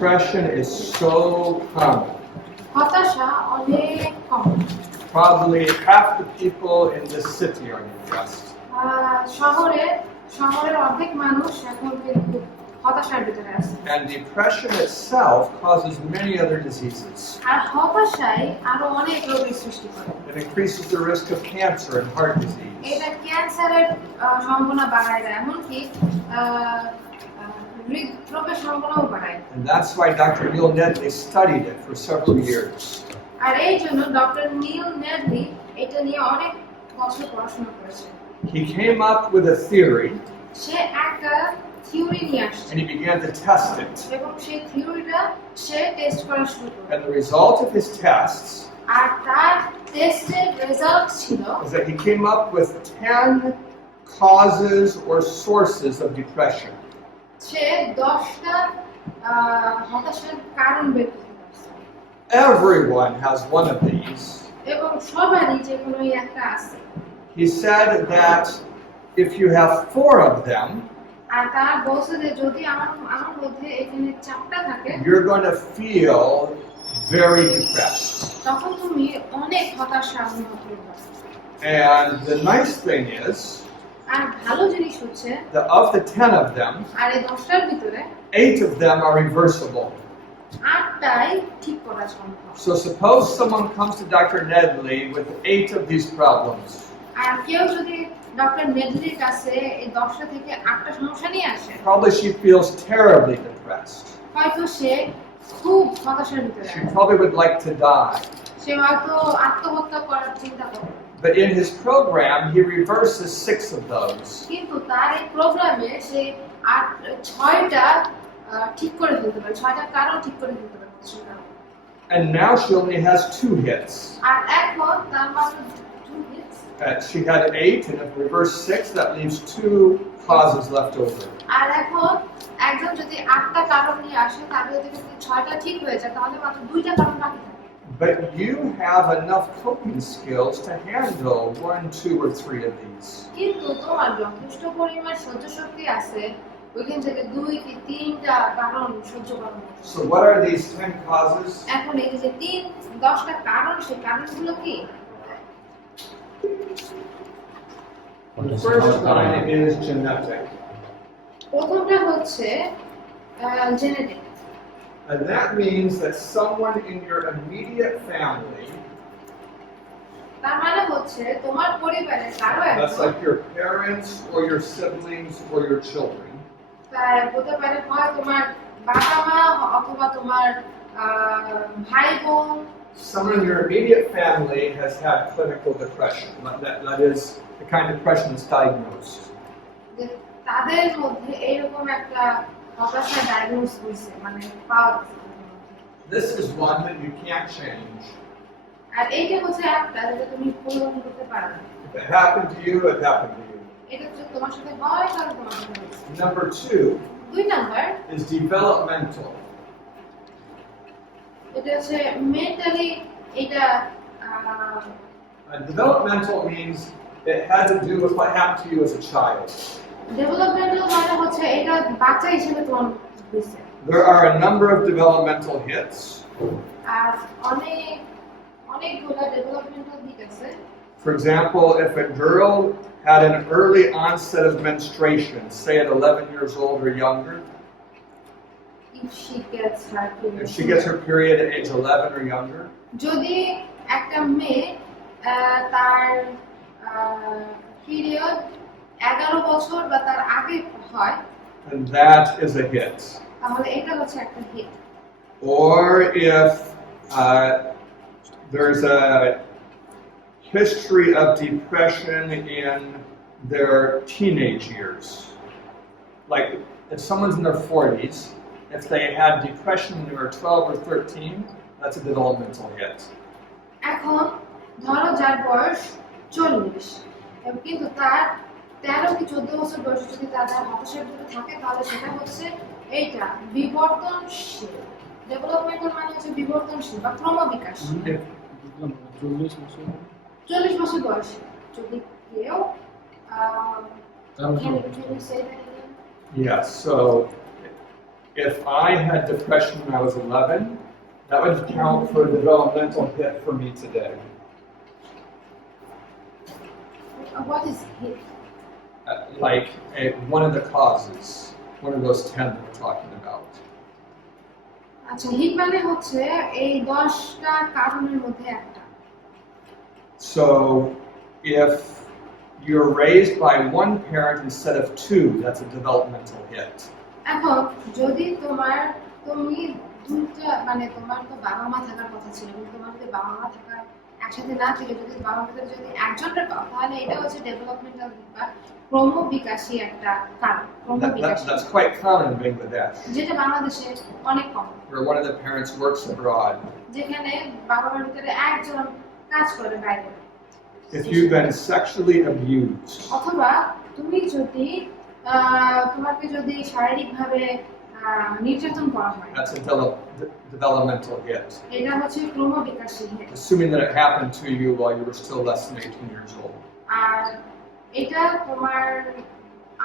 Depression is so common. হতাশা অনেক কম। Probably half the people in this city are depressed. শহরের অর্ধেক মানুষ এখন কিন্তু হতাশার ভিতরে আছে। And depression itself causes many other diseases. আর হতাশাই আরো অনেক রোগের সৃষ্টি করে। It increases the risk of cancer and heart disease. এটা ক্যান্সারের সম্ভাবনা বাড়ায় দেয়, এমনকি হৃদরোগের সম্ভাবনাও বাড়ায়। And that's why Dr. Neil Nedley studied it for several years. আর এই জন্য ডক্টর নীল নেডলি এটা নিয়ে অনেক বছর পড়াশোনা করেছেন। He came up with a theory সে একটা থিওরি নিয়ে আসছে and he began to test it. এবং সেই থিওরিটা সে টেস্ট করা শুরু করে। And the result of his tests আর তার টেস্টের রেজাল্ট ছিল is that he came up with 10 causes or sources of depression. সে 10টা হতাশার কারণ বের করতে পারছে। Everyone has one of these. এবং সবারই যে কোনো একটা আছে। He said that if you have 4 of them, আর তার বলছে যে যদি আমার মধ্যে এখানে 4টা থাকে, you're going to feel very depressed. তখন তুমি অনেক হতাশা অনুভব করবে। And the nice thing is আর ভালো জিনিস হচ্ছে that of the 10 of them, আর এই 10টার ভিতরে 8 of them are reversible. 8টাই ঠিক করা সম্ভব। So suppose someone comes to Dr. Nedley with 8 of these problems. আর কেউ যদি ডক্টর নেডলির কাছে এই 10টা থেকে 8টা সমস্যা নিয়ে আসে, Probably she feels terribly depressed. হয়তো সে খুব হতাশার ভিতরে She আছে। probably would like to die. সে হয়তো আত্মহত্যা করার চিন্তা করে। But in his program, he reverses 6 of those. কিন্তু তার এই প্রোগ্রামে সে 6টা ঠিক করে ফেলতে পারে, 6টা কারণ ঠিক করে ফেলতে পারে। And now she only has 2 hits. আর এখন তার মাত্র 2 hits। She had 8, and if reverse 6, that leaves 2 causes left over. আর এখন একজন যদি 8টা কারণ নিয়ে আসে, তাহলে যদি 6টা ঠিক হয়ে যায়, তাহলে মাত্র 2টা কারণ বাকি থাকে। But you have enough coping skills to handle 1, 2, or 3 of these. কিন্তু তোমার যথেষ্ট পরিমাণ সহ্য শক্তি আছে ওইখান থেকে 2 কি 3টা কারণ সহ্য করার মতো। So what are these 10 causes? এখন এই যে 10টা কারণ, সেই কারণগুলো কি? The first one is genetic. প্রথমটা হচ্ছে genetic. And that means that someone in your immediate family, তার মানে হচ্ছে তোমার পরিবারে কারো that's একজন, like your parents or your siblings or your children, তার হতে পারে হয় তোমার বাবা মা অথবা তোমার ভাই বোন, someone in your immediate family has had clinical depression. That is the kind of depression that's diagnosed. যে তাদের মধ্যে এইরকম একটা হতাশা ডায়াগনোস হয়েছে, মানে পাওয়া গেছে। This is one that you can't change. আর এইটা হচ্ছে একটা যেটা তুমি পরিবর্তন করতে পারো না। If it happened to you, it happened to you. এটা যদি তোমার সাথে হয় তাহলে তোমার সাথে হয়েছে। Number 2 2 নাম্বার, is developmental. এটা হচ্ছে মেন্টালি, এটা Developmental means it had to do with what happened to you as a child. Developmental মানে হচ্ছে এটা বাচ্চা হিসেবে তোমার হয়েছে। There are a number of developmental hits. আর অনেকগুলো ডেভেলপমেন্টাল দিক আছে। For example, if a girl had an early onset of menstruation, say at 11 years old or younger, If she gets her period. if she gets her period at age 11 or younger, যদি একটা মেয়ে তার পিরিয়ড 11 বছর বা তার আগে হয়, then that is a hit. তাহলে এটা হচ্ছে একটা hit. Or if there's a history of depression in their teenage years. Like if someone's in their 40s, if they had depression when they were 12 or 13, that's a developmental hit. এখন ধরো যার বয়স 40 কিন্তু তার 13 কি 14 বছর বয়সে যদি তার হতাশার ভিতরে থাকে, তাহলে সেটা হচ্ছে এইটা বিবর্তনশীল। ডেভেলপমেন্টাল মানে হচ্ছে বিবর্তনশীল বা ক্রমবিকাশ। 40 বছর বয়সে যদি কেউ Yes, so If I had depression when I was 11, that would count for a developmental hit for me today. What is hit? Like one of the causes, one of those 10 that we're talking about. আচ্ছা, হিট মানে হচ্ছে এই 10টা কারণের মধ্যে একটা। So if you're raised by one parent instead of two, that's a developmental hit. এখন যদি তুমি দুইটা মানে তোমার তো বাবা মা থাকার কথা ছিল, কিন্তু তোমার যদি বাবা মা থাকা একসাথে না থেকে যদি বাবা মাদের যদি একজনের পাও, তাহলে এটা হচ্ছে ডেভেলপমেন্টাল বা ক্রমবিকাশী একটা কারণ। ক্রমবিকাশী That's quite common in Bangladesh, যেটা বাংলাদেশে অনেক কম, where one of the parents works abroad. যেখানে বাবা মার ভিতরে একজন কাজ করে বাইরে। If you've been sexually abused, অথবা তুমি যদি তোমাকে যদি শারীরিকভাবে নির্যাতন করা হয়, that's a developmental hit. এটা হচ্ছে ক্রমবিকাশী hit। Assuming that it happened to you while you were still less than 18 years old. আর এটা তোমার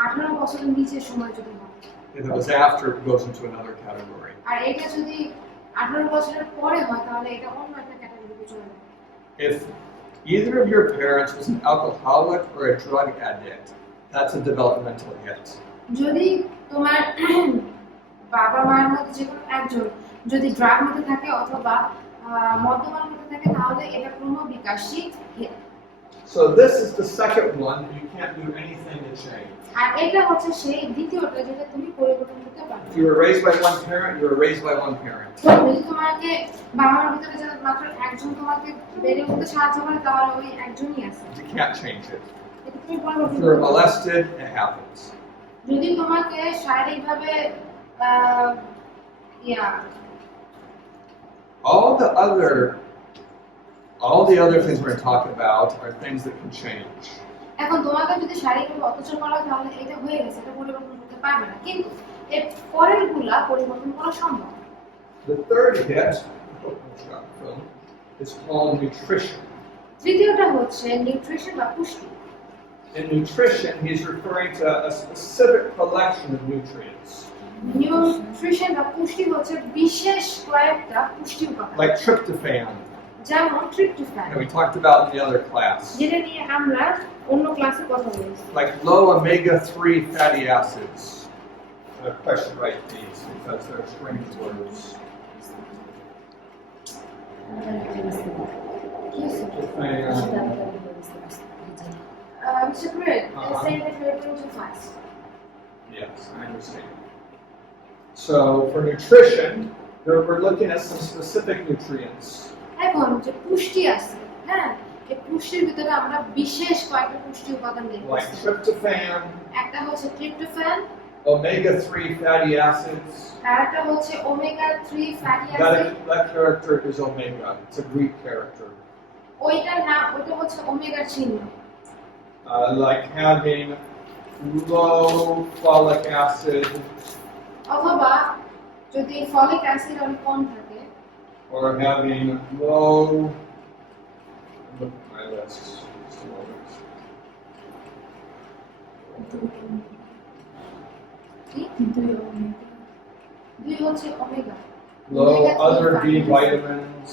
18 বছরের নিচের সময় যদি হয়, If it was after, it goes into another category. আর এটা যদি 18 বছরের পরে হয়, তাহলে এটা অন্য একটা ক্যাটাগরিতে চলে যাবে। If either of your parents was an alcoholic or a drug addict, that's a developmental hit. যদি তোমার বাবা মায়ের মধ্যে যে কোনো একজন যদি ড্রাগ মধ্যে থাকে অথবা মদ্যপান করতে থাকে, তাহলে এটা ক্রমবিকাশী hit। So this is the second one that you can't do anything to change. আর এটা হচ্ছে সেই দ্বিতীয়টা যেটা তুমি পরিবর্তন করতে পারো। If you were raised by one parent, you were raised by one parent. যদি তোমাকে বাবা মার ভিতরে যারা মাত্র একজন তোমাকে বেড়ে উঠতে সাহায্য করে, তাহলে ওই একজনই আছে, You can't change it. এটা তুমি If পরিবর্তন you're করতে পারো। molested, it happens. যদি তোমাকে শারীরিকভাবে All the other things we're going to talk about are things that can change. এখন তোমাকে যদি শারীরিকভাবে অত্যাচার করা হয়, তাহলে এটা হয়ে গেছে, এটা পরিবর্তন করতে পারবে না, কিন্তু এর পরেরগুলা পরিবর্তন করা সম্ভব। The third hit is called nutrition. তৃতীয়টা হচ্ছে নিউট্রিশন বা পুষ্টি। In nutrition, he's referring to a specific collection of nutrients. Nutrition বা পুষ্টি হচ্ছে বিশেষ কয়েকটা পুষ্টি উপাদান, Like tryptophan, যেমন tryptophan, that we talked about in the other class. যেটা নিয়ে আমরা অন্য ক্লাসে কথা বলেছি। Like low omega-3 fatty acids. I question write these because they're strange words. Mr. Grid, they're saying that we're going too fast. Yes, I understand. So for nutrition, we're looking at some specific nutrients. এখন যে পুষ্টি আছে, হ্যাঁ, এই পুষ্টির ভিতরে আমরা বিশেষ কয়েকটা পুষ্টি উপাদান দেখব। Like tryptophan, একটা হচ্ছে ট্রিপটোফ্যান, omega-3 fatty acids. আর একটা হচ্ছে ওমেগা 3 fatty acid. That character is omega. It's a Greek character. ওইটার নাম, ওইটা হচ্ছে ওমেগার চিহ্ন। Like having low folic acid অথবা যদি ফলিক অ্যাসিড অনেক কম থাকে, or having low. Look at my list. Just a moment. দুই হচ্ছে omega, Low other B vitamins.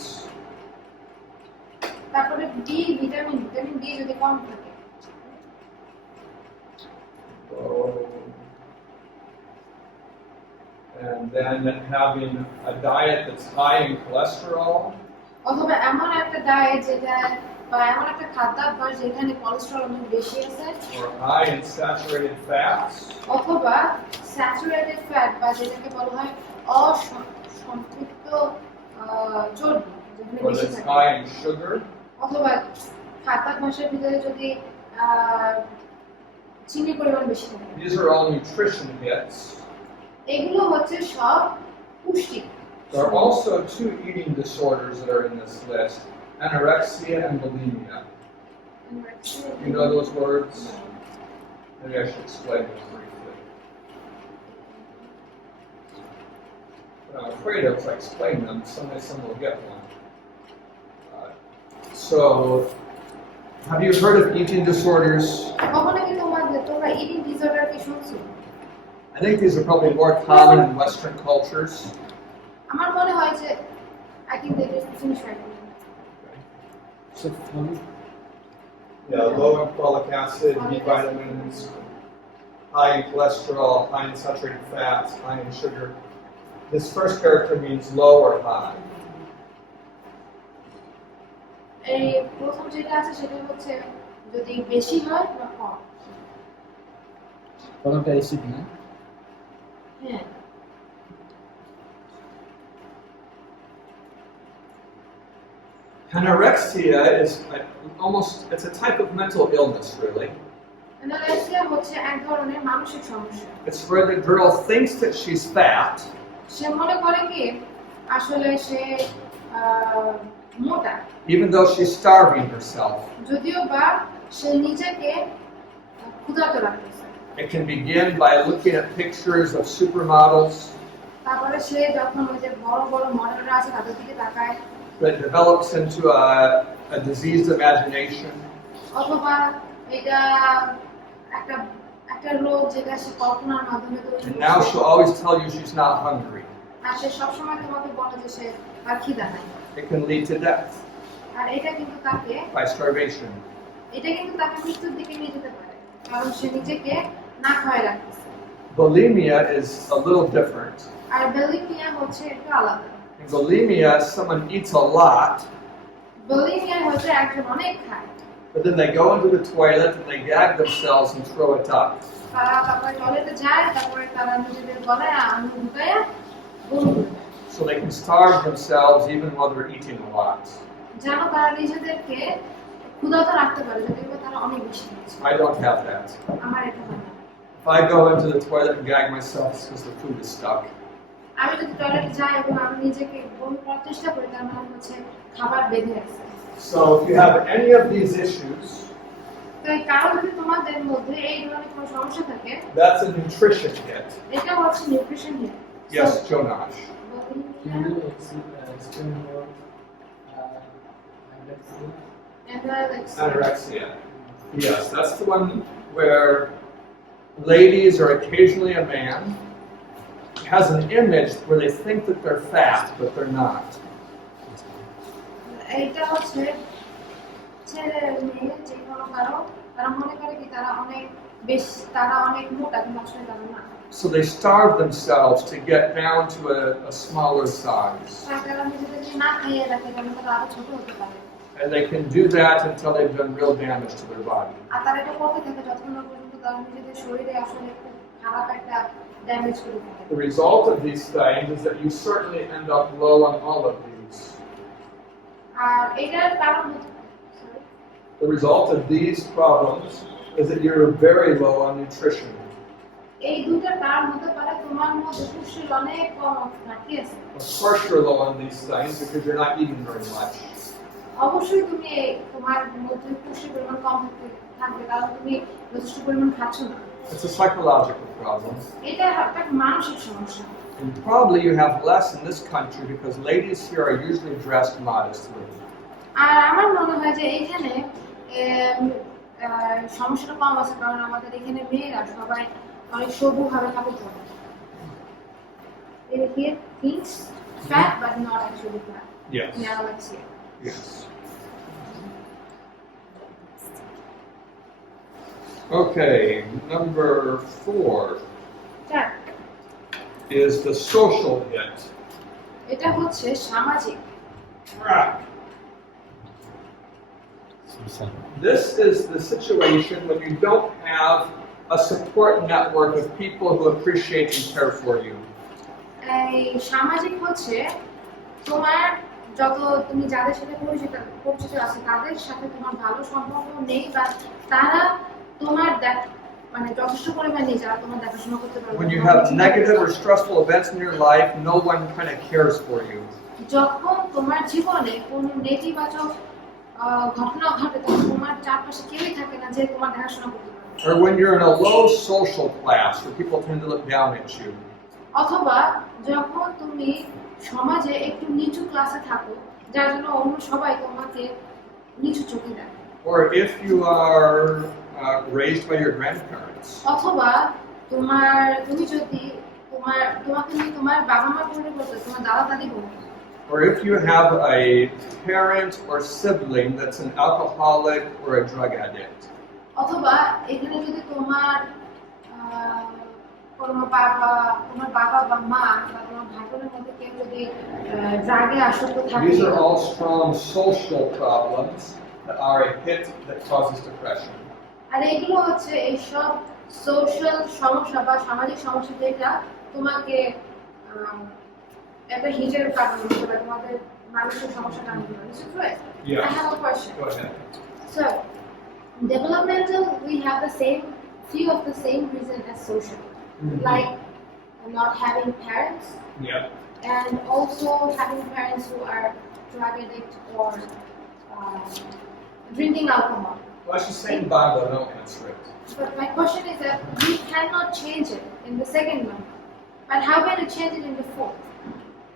তারপরে বি ভিটামিন, ভিটামিন ডি যদি কম থাকে, And then having a diet that's high in cholesterol, অথবা এমন একটা ডায়েট যেটা বা এমন একটা খাদ্যাভ্যাস যেখানে কোলেস্টেরল অনেক বেশি আছে, or high in saturated fats, অথবা স্যাচুরেটেড ফ্যাট বা যেটাকে বলা হয় অসম্পৃক্ত চর্বি যেখানে or বেশি that's থাকে, high in sugar, অথবা খাদ্যাভ্যাসের ভিতরে যদি চিনির পরিমাণ বেশি থাকে। these are all nutrition hits. এগুলো হচ্ছে সব পুষ্টি। There are also two eating disorders that are in this list: anorexia and bulimia. You know those words? Maybe I should explain them briefly. But I'm afraid if I explain them, someday someone will get one. So, have you heard of eating disorders? কখনো কি তোমরা eating disorder কি শুনছো? I think these are probably more common in Western cultures. আমার মনে হয় যে I think they just finish right. So funny. Yeah, low in folic acid, B vitamins, high in cholesterol, high in saturated fats, high in sugar. This first character means low or high. এই প্রথম যেটা আছে সেটা হচ্ছে যদি বেশি হয় বা কম। প্রথমটা অ্যাসিড না? হ্যাঁ। Anorexia is it's a type of mental illness, really. Anorexia হচ্ছে এক ধরনের মানসিক সমস্যা। It's where the girl thinks that she's fat, সে মনে করে কি আসলে সে মোটা, even though she's starving herself. যদিও বা সে নিজেকে ক্ষুধার্ত রাখতেছে। It can begin by looking at pictures of supermodels. তারপরে সে যখন ওই যে বড় বড় মডেলরা আছে তাদের দিকে তাকায়, That develops into a diseased imagination. অথবা এটা একটা একটা রোগ যেটা সে কল্পনার মাধ্যমে তৈরি And now she'll always tell you she's not hungry. আর সে সবসময় তোমাকে বলে যে সে আর খিদা নাই। It can lead to death আর এটা কিন্তু তাকে starvation. মৃত্যুর দিকে নিয়ে যেতে পারে, কারণ সে নিজেকে না খাওয়ায় রাখতেছে। Bulimia is a little different. আর বুলিমিয়া হচ্ছে একটু আলাদা। In bulimia, someone eats a lot, bulimia হচ্ছে একজন অনেক খায়, but then they go into the toilet and they gag themselves and throw it up. তারা তারপরে টয়লেটে যায়, তারপরে তারা নিজেদের গলায় আঙুল ঢুকায়া বমি করে দেয়। So they can starve themselves even while they're eating a lot. যেন তারা নিজেদেরকে ক্ষুধার্ত রাখতে পারে, যাতে করে তারা অনেক বেশি খাচ্ছে। I don't have that. আমার এটা হয় না। If I go into the toilet and gag myself, it's because the food is stuck. আমি যদি টয়লেটে যাই এবং আমি নিজেকে বমি করার চেষ্টা করি, তার মানে হচ্ছে খাবার বেঁধে আছে। So if you have any of these issues, তো এই কারো যদি তোমাদের মধ্যে এই ধরনের কোনো সমস্যা থাকে, that's a nutrition hit. এটা হচ্ছে nutrition hit. Yes, Jonash. Can you explain more Anorexia. Yes, that's the one where ladies or occasionally a man has an image where they think that they're fat, but they're not. এটা হচ্ছে ছেলে মেয়ে যে কোনো কারো তারা মনে করে কি তারা অনেক মোটা, কিন্তু আসলে তারা না। So they starve themselves to get down to a smaller size. তারা নিজেদেরকে না খাইয়ে রাখে যেন তারা আরো ছোট হতে পারে। And they can do that until they've done real damage to their body. আর তারা এটা করতে থাকে যতক্ষণ না পর্যন্ত তারা নিজেদের শরীরে আসলে খুব খারাপ একটা ড্যামেজ করে থাকে। The result of these things is that you certainly end up low on all of these. আর এটার কারণ The result of these problems is that you're very low on nutrition. এই দুটার কারণ হতে পারে তোমার মধ্যে পুষ্টির অনেক কম ঘাটতি আছে। Of course you're low on these things because you're not eating very much. অবশ্যই তুমি তোমার মধ্যে পুষ্টির পরিমাণ কম থাকবে, কারণ তুমি যথেষ্ট পরিমাণ খাচ্ছ না। It's a psychological problem. এটা একটা মানসিক সমস্যা। And probably you have less in this country because ladies here are usually dressed modestly. আর আমার মনে হয় যে এইখানে সমস্যাটা কম আছে, কারণ আমাদের এখানে মেয়েরা সবাই অনেক সবুভাবে কাপড় পরে। Here thinks fat but not actually fat. Yes. Anorexia. Yes. Okay, number 4 চার, is the social hit. এটা হচ্ছে সামাজিক। This is the situation when you don't have a support network of people who appreciate and care for you. এই সামাজিক হচ্ছে তোমার তুমি যাদের সাথে পরিচিত আছে তাদের সাথে তোমার ভালো সম্পর্ক নেই, বা তারা তোমার মানে যথেষ্ট পরিমাণ নেই যারা তোমার দেখাশোনা করতে পারবে। When you have negative or stressful events in your life, no one kind of cares for you. যখন তোমার জীবনে কোনো নেতিবাচক ঘটনা ঘটে, তখন তোমার চারপাশে কেউই থাকে না যে তোমার দেখাশোনা করতে পারবে। Or when you're in a low social class where people tend to look down at you. অথবা যখন তুমি সমাজে একটু নিচু ক্লাসে থাকো, যার জন্য অন্য সবাই তোমাকে নিচু চোখে দেখে। Or if you are raised by your grandparents. অথবা তুমি যদি তোমাকে নিয়ে তোমার বাবা মা পরিবর্তন তোমার দাদা দাদি বলবে or if you have a parent or sibling that's an alcoholic or a drug addict. অথবা এখানে যদি তোমার তোমার বাবা বা মা বা তোমার ভাই বোনের মধ্যে কেউ যদি ড্রাগে আসক্ত থাকে These are all strong social problems that are a hit that causes depression. আর এগুলো হচ্ছে এইসব সোশ্যাল সমস্যা বা সামাজিক সমস্যা যেটা তোমাকে একটা হিটের কারণ হতে পারে তোমাদের মানসিক সমস্যা কারণ হতে পারে Yeah. I have a question. Go ahead. So, developmental, we have few of the same reason as social, like not having parents, Yeah. and also having parents who are drug addict or drinking alcohol. Well, I should say in Bible, I don't answer it. But my question is that we cannot change it in the second one, but how can you change it in the fourth?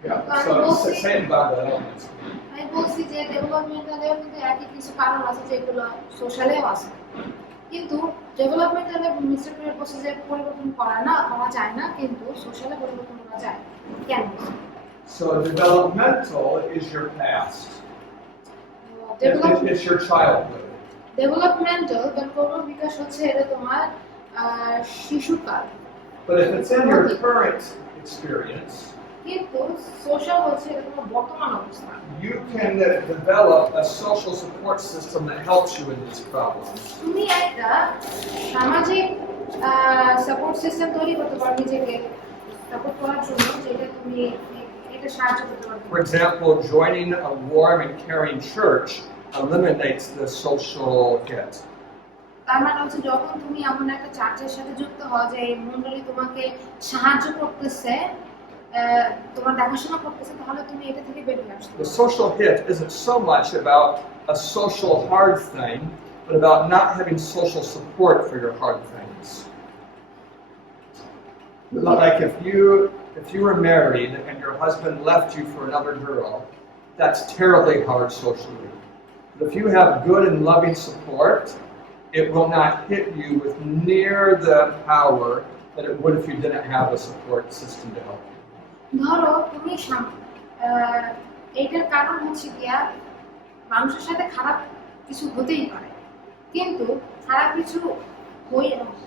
Yeah. So say in Bible, I don't answer it. আমি বলছি যে ডেভেলপমেন্টালেও কিন্তু একই কিছু কারণ আছে যেগুলো সোশ্যালেও আছে কিন্তু ডেভেলপমেন্টালে মিস্টার প্রেয়ার বলছে যে পরিবর্তন করা যায় না কিন্তু সোশ্যালে পরিবর্তন করা যায় কেন So developmental is your past. It's your childhood. Developmental বা ক্রম বিকাশ হচ্ছে এটা তোমার শিশুকাল But if it's in your current experience, কিন্তু সোশ্যাল হচ্ছে এটা তোমার বর্তমান অবস্থা you can develop a social support system that helps you in these problems. তুমি একটা সামাজিক সাপোর্ট সিস্টেম তৈরি করতে পারো নিজেকে সাপোর্ট করার জন্য যেটা তুমি এটা সাহায্য করতে পারবে For example, joining a warm and caring church eliminates the social hit. তার মানে হচ্ছে যখন তুমি এমন একটা চার্চের সাথে যুক্ত হও যে এই মণ্ডলী তোমাকে সাহায্য করতেছে তোমার দেখাশোনা করতেছে তাহলে তুমি এটা থেকে বেরিয়ে আসতে The social hit isn't so much about a social hard thing, but about not having social support for your hard things. Like if you were married and your husband left you for another girl, that's terribly hard socially. But if you have good and loving support, it will not hit you with near the power that it would if you didn't have a support system to help you. ধরো তুমি এইটার কারণ হচ্ছে গিয়া মানুষের সাথে খারাপ কিছু হতেই পারে কিন্তু খারাপ কিছু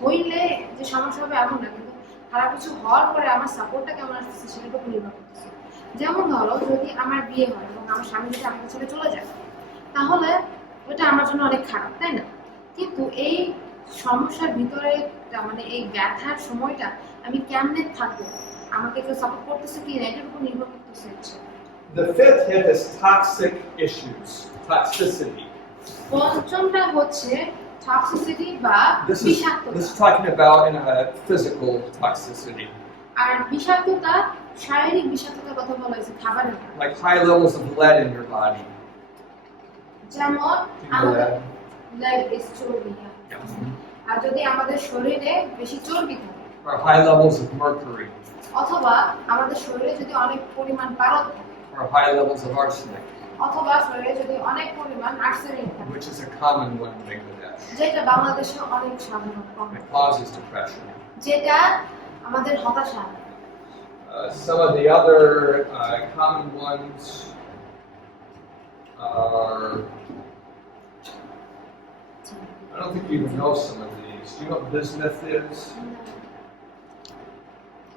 হইলে যে সমস্যা হবে এমন না কিন্তু খারাপ কিছু হওয়ার পরে আমার সাপোর্টটা কেমন আসতেছে সেটার উপর নির্ভর করতেছে যেমন ধরো যদি আমার বিয়ে হয় এবং আমার স্বামী যদি আমাকে ছেড়ে চলে যায় তাহলে ওটা আমার জন্য অনেক খারাপ তাই না কিন্তু এই সমস্যার ভিতরে মানে এই ব্যথার সময়টা আমি কেমনে থাকবো আমাকে কেউ সাপোর্ট করতেছে কি না এটার উপর নির্ভর করতেছে The fifth hit is toxic issues, toxicity. পঞ্চমটা হচ্ছে টক্সিসিটি বা বিষাক্ততা This is talking about in a physical toxicity. আর বিষাক্ততা শারীরিক বিষাক্ততার কথা বলা হয়েছে খাবারের Like high levels of lead in your body. যেমন lead is চর্বি আর যদি আমাদের শরীরে বেশি চর্বি থাকে Or high levels of mercury. অথবা আমাদের শরীরে যদি অনেক পরিমাণ পারদ থাকে Or high levels of arsenic, অথবা শরীরে যদি অনেক পরিমাণ আর্সেনিক থাকে which is a common one in Bangladesh. যেটা বাংলাদেশে অনেক সাধারণ It causes depression. যেটা আমাদের হতাশা Some of the other common ones are, I don't think you even know some of these. Do you know what bismuth is?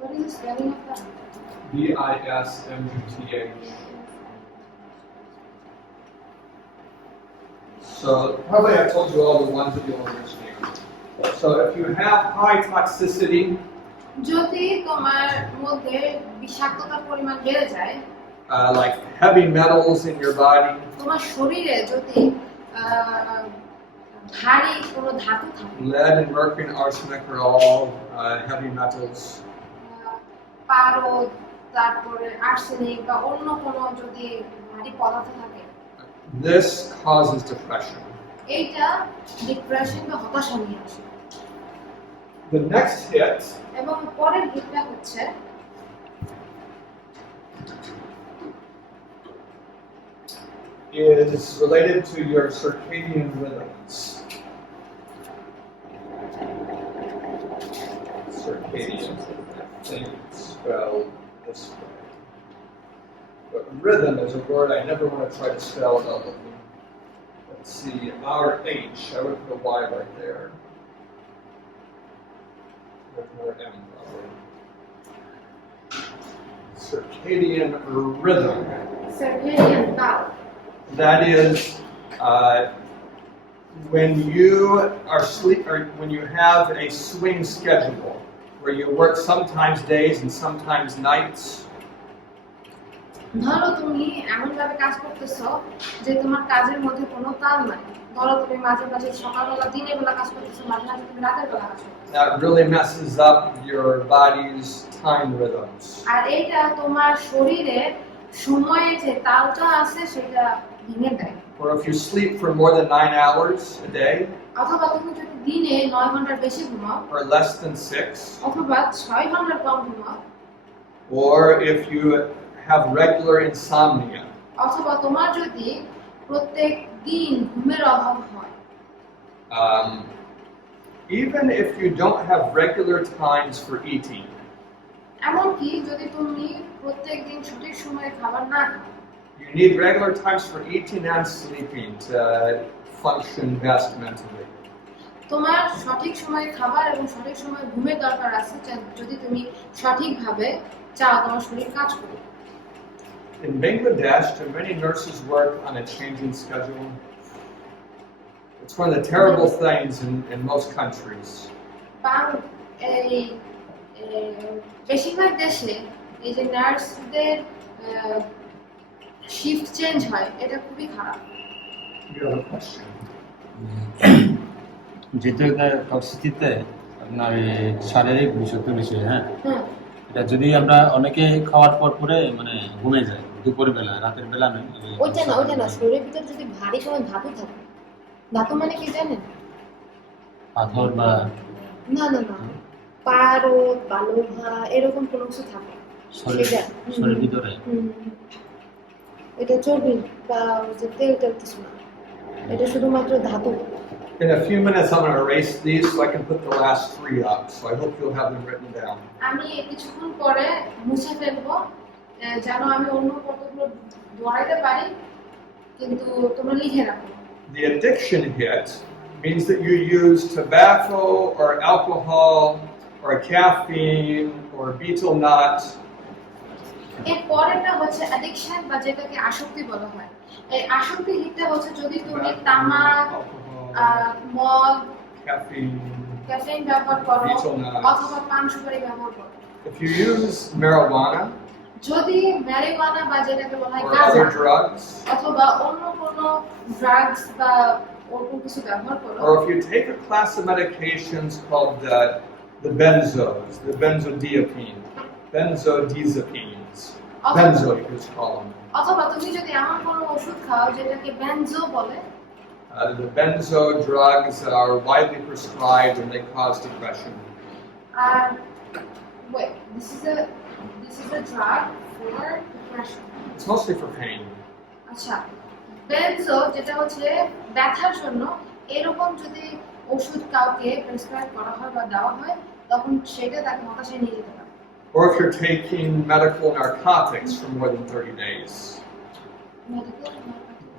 What is the spelling of that? B-I-S-M-U-T-H. So probably I told you all the ones that you'll understand. So if you have high toxicity, যদি তোমার মধ্যে বিষাক্ততার পরিমাণ বেড়ে যায় like heavy metals in your body, তোমার শরীরে যদি ভারী কোনো ধাতু থাকে lead and mercury and arsenic are all heavy metals. পারদ তারপরে আর্সেনিক বা অন্য কোনো যদি ভারী পদার্থ থাকে This causes depression. এইটা ডিপ্রেশন বা হতাশা নিয়ে আসে The next hit এবং পরের হিটটা হচ্ছে is related to your circadian rhythms. circadian, I think it's spelled this way. But rhythm is a word I never want to try to spell elegantly. Let's see, our H, I would put a Y right there. There's another M probably. Circadian rhythm. Circadian তাল। That is when you are or when you have a swing schedule where you work sometimes days and sometimes nights. ধরো তুমি এমন ভাবে কাজ করতেছো যে তোমার কাজের মধ্যে কোনো তাল নাই। ধরো তুমি মাঝে মাঝে সকালবেলা দিনের বেলা কাজ করতেছো, মাঝে মাঝে তুমি রাতের বেলা কাজ করতেছো। That really messes up your body's time rhythms. আর এইটা তোমার শরীরের সময়ের যে তালটা আছে সেটা ভেঙে দেয়। Or if you sleep for more than 9 hours a day, অথবা তুমি যদি দিনে 9 ঘন্টার বেশি ঘুমাও, or less than 6, অথবা 6 ঘন্টার কম ঘুমাও, or if you have regular insomnia, অথবা তোমার যদি প্রত্যেক দিন ঘুমের অভাব হয়, even if you don't have regular times for eating, এমনকি যদি তুমি প্রত্যেক দিন সঠিক সময়ে খাবার না খাও, you need regular times for eating and sleeping to function best mentally. তোমার সঠিক সময়ে খাবার এবং সঠিক সময়ে ঘুমের দরকার আছে যদি তুমি সঠিকভাবে চাও তোমার শরীর কাজ করবে। In Bangladesh, do many nurses work on a changing schedule? It's one of the terrible things in most countries. বেশিরভাগ দেশে এই যে নার্সদের শিফট চেঞ্জ হয়, এটা খুবই খারাপ। You have a question? যেহেতু এটা টক্সিসিটিতে আপনার শারীরিক বিষাক্ত বিষয়, হ্যাঁ, এটা যদি আমরা অনেকে খাওয়ার পর পরে মানে ঘুমে যায় দুপুর বেলা, রাতের বেলা নয়। ওইটা না, শরীরের ভিতরে যদি ভারী কোনো ধাতু থাকে, ধাতু মানে কি জানেন? পাথর বা না, পারদ বা লোহা এরকম কোনো কিছু থাকে শরীরের ভিতরে, এটা চর্বি বা যে তেল কিছু না, এটা শুধুমাত্র ধাতু। In a few minutes, I'm going to erase these so I can put the last 3 up. So I hope you'll have them written down. আমি কিছুক্ষণ পরে মুছে ফেলবো যেন আমি অন্য কতগুলো ধরাইতে পারি, কিন্তু তোমরা লিখে রাখো। The addiction hit means that you use tobacco or alcohol or caffeine or betel nut. এর পরেরটা হচ্ছে অ্যাডিকশন বা যেটাকে আসক্তি বলা হয়। এই আসক্তি হিটটা হচ্ছে যদি তুমি তামাক, মদ, ক্যাফেইন ব্যবহার করো অথবা পান সুপারি ব্যবহার করো। If you use marijuana, যদি ম্যারিজুয়ানা বা যেটাকে বলা হয় or গাঁজা other drugs, অথবা অন্য কোনো ড্রাগস বা ওরকম কিছু ব্যবহার করো, or if you take a class of medications called the benzos, the benzodiazepines, benzo you could call them. অথবা তুমি যদি এমন কোনো ওষুধ খাও যেটাকে বেনজো বলে, The benzo drugs are widely prescribed and they cause depression. Wait, this is a drug for depression. It's mostly for pain. আচ্ছা, বেনজো যেটা হচ্ছে ব্যথার জন্য, এরকম যদি ওষুধ কাউকে প্রেসক্রাইব করা হয় বা দেওয়া হয় তখন সেটা তাকে হতাশায় নিয়ে যেতে পারে। Or if you're taking medical narcotics for more than 30 days.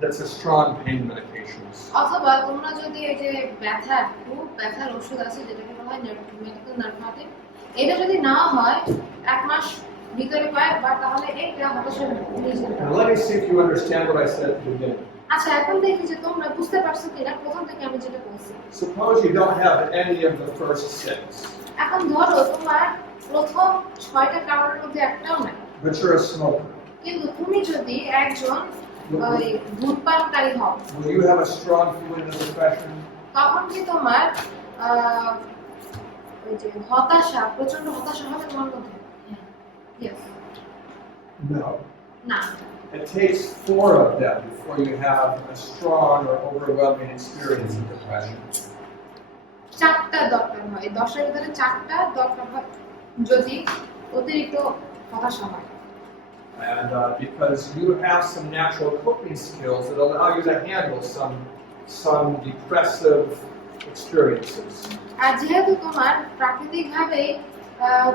That's a strong pain medications. অথবা তোমরা যদি এই যে ব্যথার ওষুধ আছে যেটাকে বলা হয় মেডিকেল নার্কোটিক, এটা যদি না হয় 1 মাস ভিতরে কয়েকবার, তাহলে এইটা হতাশায় নিয়ে যেতে পারে। Now let me see if you understand what I said at the beginning. আচ্ছা, এখন দেখি যে তোমরা বুঝতে পারছো কিনা প্রথম থেকে আমি যেটা বলছি। Suppose you don't have any of the first 6, এখন ধরো তোমার প্রথম 6টা কারণের মধ্যে একটাও নাই, but you're a smoker. কিন্তু তুমি যদি একজন ধূমপানকারী হও, Will you have a strong feeling of depression? তখন কি তোমার ওই যে প্রচন্ড হতাশা হবে তোমার মধ্যে? Yes. No. না। It takes 4 of them before you have a strong or overwhelming experience of depression. 4টা দরকার হয়, 10-এর ভিতরে 4টা দরকার হয় যদি অতিরিক্ত হতাশা হয়। And because you have some natural coping skills that allow you to handle some depressive experiences. আর যেহেতু তোমার প্রাকৃতিকভাবে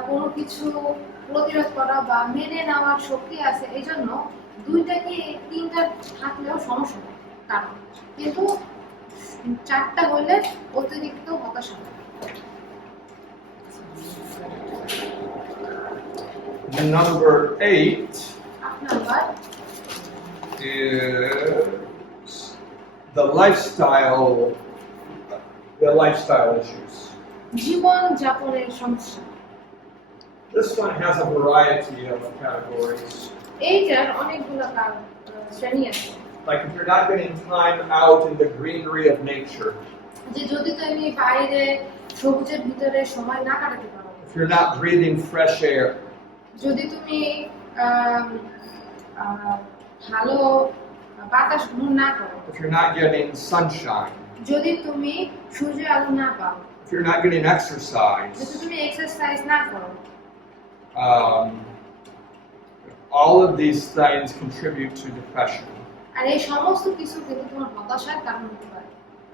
কোনো কিছু প্রতিরোধ করা বা মেনে নেওয়ার শক্তি আছে, এই জন্য দুইটা কি তিনটা থাকলেও সমস্যা নেই কারণ, কিন্তু চারটা হলে অতিরিক্ত হতাশা হয়। Number 8 8 number is the lifestyle issues. জীবন যাপনের সমস্যা। This one has a variety of categories. এইটার অনেকগুলো শ্রেণী আছে। Like if you're not getting time out in the greenery of nature, যে যদি তুমি বাইরে সবুজের ভিতরে সময় না কাটাতে পারো, if you're not breathing fresh air, যদি তুমি ভালো বাতাস গ্রহণ না করো, if you're not getting sunshine, যদি তুমি সূর্যের আলো না পাও, if you're not getting যদি exercise, তুমি এক্সারসাইজ না করো, all of these things contribute to depression. আর এই সমস্ত কিছু কিন্তু তোমার হতাশার কারণ হতে পারে।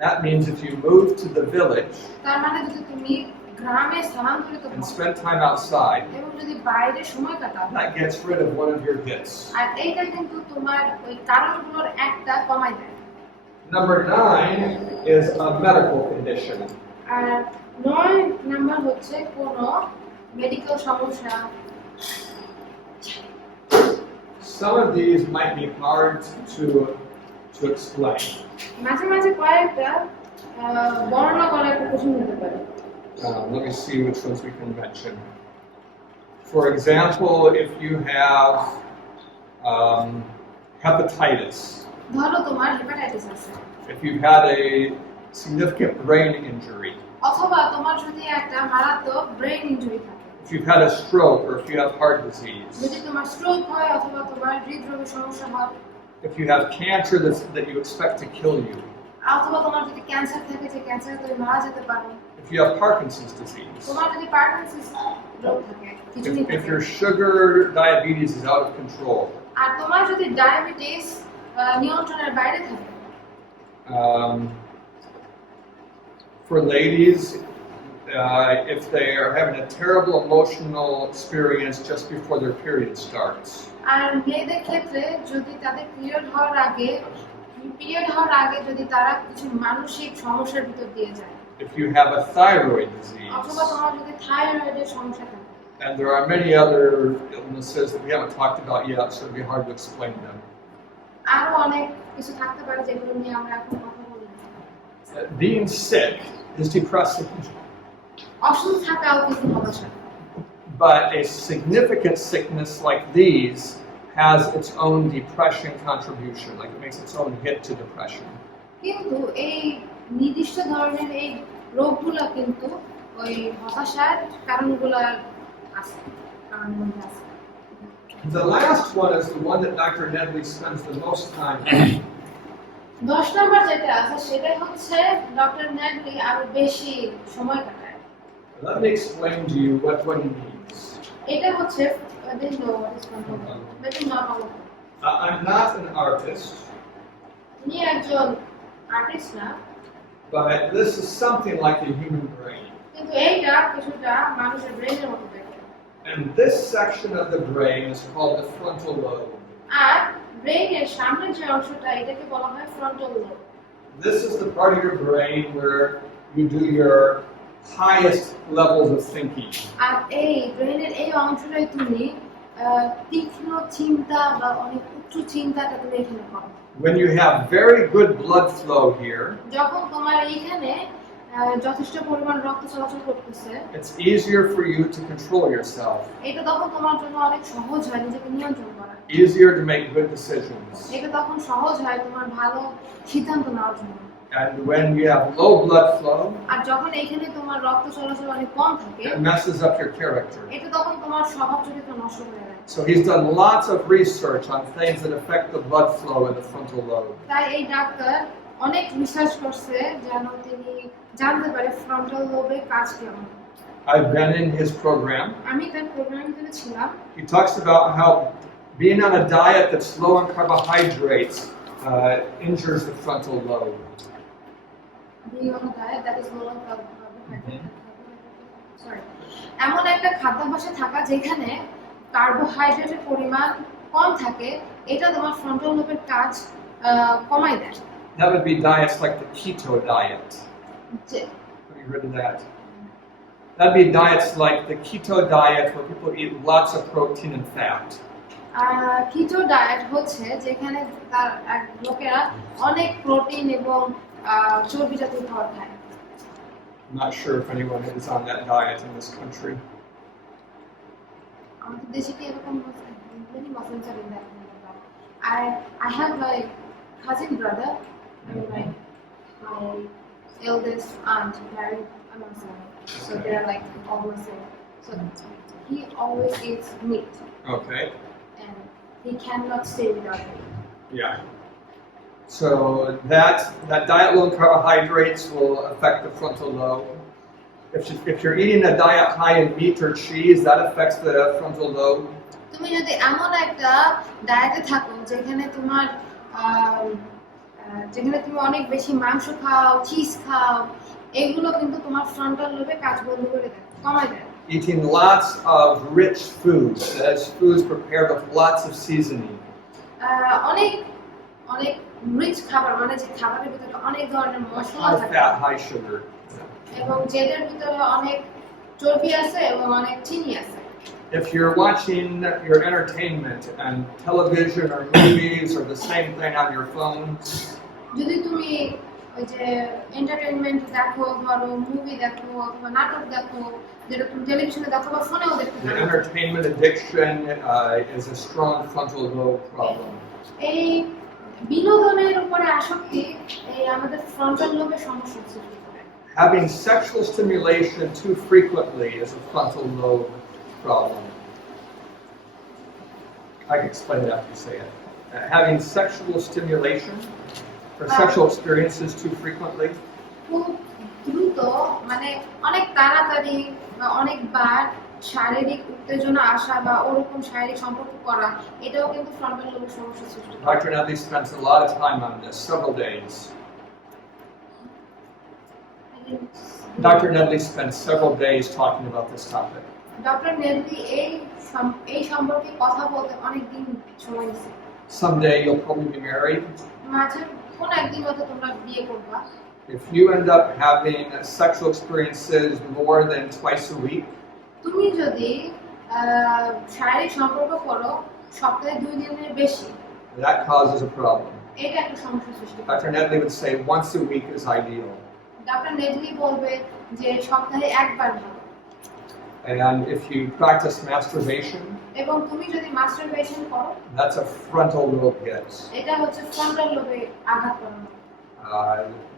That means if you move to the village তার মানে যদি তুমি গ্রামে স্থানান্তরিত and হও spend time outside, এবং যদি বাইরে সময় কাটাও, that gets rid of one of your hits. আর এইটা কিন্তু তোমার ওই কারণগুলোর একটা কমাই দেয়। Number 9 is a medical condition. আর 9 নাম্বার হচ্ছে কোনো মেডিকেল সমস্যা। Some of these might be hard to explain. মাঝে মাঝে কয়েকটা বর্ণনা করা একটু কঠিন হতে পারে। Let me see which ones we can mention. For example, if you have hepatitis, ধরো তোমার হেপাটাইটিস আছে, if you've had a significant brain injury, অথবা তোমার যদি একটা মারাত্মক ব্রেন ইনজুরি থাকে, if you've had a stroke or if you have heart disease, যদি তোমার স্ট্রোক হয় অথবা তোমার হৃদরোগের সমস্যা হয়, if you have cancer that you expect to kill you, অথবা তোমার যদি ক্যান্সার থাকে যে ক্যান্সারে তুমি মারা যেতে পারো, if you have Parkinson's disease, তোমার যদি পার্কিনসন্স রোগ থাকে, কিছুদিন if থাকে, your sugar diabetes is out of control, আর তোমার যদি ডায়াবেটিস নিয়ন্ত্রণের বাইরে থাকে, for ladies, if they are having a terrible emotional experience just before their period starts, আর মেয়েদের ক্ষেত্রে যদি তাদের পিরিয়ড হওয়ার আগে যদি তারা কিছু মানসিক সমস্যার ভিতর দিয়ে যায়, if you have a thyroid disease, অথবা তোমার যদি থাইরয়েডের সমস্যা থাকে, and there are many other illnesses that we haven't talked about yet, so it'd be hard to explain them. আরো অনেক কিছু থাকতে পারে যেগুলো নিয়ে আমরা এখন কথা বলি না। Being sick is depressing, অসুস্থ থাকাও কিন্তু হতাশা, but a significant sickness like these has its own depression contribution, like it makes its own hit to depression. কিন্তু এই নির্দিষ্ট ধরনের এই রোগগুলো কিন্তু ওই হতাশার কারণগুলোর আছে, কারণের মধ্যে আছে। The last one is the one that Dr. Nedley spends the most time on. 10 নম্বর যেটা আছে সেটাই হচ্ছে ডক্টর নেডলি আরো বেশি সময় কাটায়। Let me explain to you what he means. এটা হচ্ছে I'm not an artist, উনি একজন আর্টিস্ট না, but this is something like the human brain. কিন্তু এইটা কিছুটা মানুষের ব্রেনের মতো দেখে। And this section of the brain is called the frontal lobe. আর ব্রেনের সামনের যে অংশটা এটাকে বলা হয় frontal lobe. This is the part of your brain where you do your highest levels of thinking. আর এই ব্রেনের এই অংশটাই তুমি তীক্ষ্ণ চিন্তা বা অনেক উচ্চ চিন্তাটা তুমি এখানে করো। When you have very good blood flow here, যখন তোমার এইখানে যথেষ্ট পরিমাণ রক্ত চলাচল করতেছে, it's easier for you to control yourself, এটা তখন তোমার জন্য অনেক সহজ হয় নিজেকে নিয়ন্ত্রণ করা। easier to make good decisions. এটা তখন সহজ হয় তোমার ভালো সিদ্ধান্ত নেওয়ার জন্য। And when you have low blood flow, আর যখন এইখানে তোমার রক্ত চলাচল অনেক কম থাকে, it messes up your character. এটা তখন তোমার স্বভাব চরিত্র নষ্ট করে দেয়। So he's done lots of research on things that affect the blood flow in the frontal lobe. তাই এই ডাক্তার অনেক রিসার্চ করছে যেন তিনি জানতে পারে ফ্রন্টাল লোবের কাজ কেমন। I've been in his program. আমি তার প্রোগ্রামে ভিতরে ছিলাম। He talks about how being on a diet that's low in carbohydrates injures the frontal lobe. Being on a diet that is low in carbohydrates. Sorry, এমন একটা খাদ্যাভ্যাসে থাকা যেখানে কার্বোহাইড্রেটের পরিমাণ কম থাকে, এটা তোমার ফ্রন্টাল লোবের কাজ কমায় দেয়। That would be diets like the keto diet. যে Have you heard of that? That'd be diets like the keto diet where people eat lots of protein and fat. Keto diet হচ্ছে যেখানে তার লোকেরা অনেক প্রোটিন এবং চর্বি জাতীয় খাবার খায়। I'm not sure if anyone is on that diet in this country. আমাদের দেশে কি এরকম many Muslims are in that kind of diet. I have a cousin brother, and my eldest aunt married a Muslim, so they are like all Muslim. So he always eats meat, Okay. and he cannot stay without it. Yeah. So that diet low in carbohydrates will affect the frontal lobe. If you're eating a diet high in meat or cheese, that affects the frontal lobe. তুমি যদি এমন একটা ডায়েটে থাকো যেখানে তোমার যেখানে তুমি অনেক বেশি মাংস খাও, চিজ খাও, এগুলো কিন্তু তোমার ফ্রন্টাল লোবে কাজ বন্ধ করে দেয়, কমায় দেয়। Eating lots of rich foods, that is foods prepared with lots of seasoning. অনেক অনেক রিচ খাবার, মানে যে খাবারের ভিতরে অনেক ধরনের মশলা High থাকে fat, high sugar. এবং যেটার ভিতরে অনেক চর্বি আছে এবং অনেক চিনি আছে। If you're watching your entertainment and television or movies or the same thing on your phone, যদি তুমি ওই যে এন্টারটেইনমেন্ট দেখো, ধরো মুভি দেখো অথবা নাটক দেখো, যেটা তুমি টেলিভিশনে দেখো বা ফোনেও দেখতে the পারো, entertainment addiction is a strong frontal lobe problem. এই বিনোদনের উপরে আসক্তি এই আমাদের ফ্রন্টাল লোবে সমস্যা সৃষ্টি করে। Having sexual stimulation too frequently is a frontal lobe problem. I can explain it after you say it. Having sexual stimulation or sexual experiences too frequently খুব দ্রুত, মানে অনেক তাড়াতাড়ি বা অনেকবার শারীরিক উত্তেজনা আসা বা ওরকম শারীরিক সম্পর্ক করা, এটাও কিন্তু ফ্রন্টাল লোবের সমস্যা সৃষ্টি করে। Dr. Nedley spends a lot of time on this, several days. Dr. Nedley spends several days talking about this topic. Doctor Nedley এই সম্পর্কে কথা বলতে অনেক দিন সময় নিয়েছে। Someday you'll probably be married. মাঝে কোন একদিন হয়তো তোমরা বিয়ে করবা। If you end up having sexual experiences more than twice a week, তুমি যদি শারীরিক সম্পর্ক করো সপ্তাহে 2 দিনের বেশি, that causes a problem. এটা একটা সমস্যা সৃষ্টি করে। Dr. Nedley would say once a week is ideal. Doctor Nedley বলবে যে সপ্তাহে একবার ভালো। And if you practice masturbation, এবং তুমি যদি মাস্টারবেশন করো, that's a frontal lobe hit. এটা হচ্ছে ফ্রন্টাল লোবে আঘাত করানো।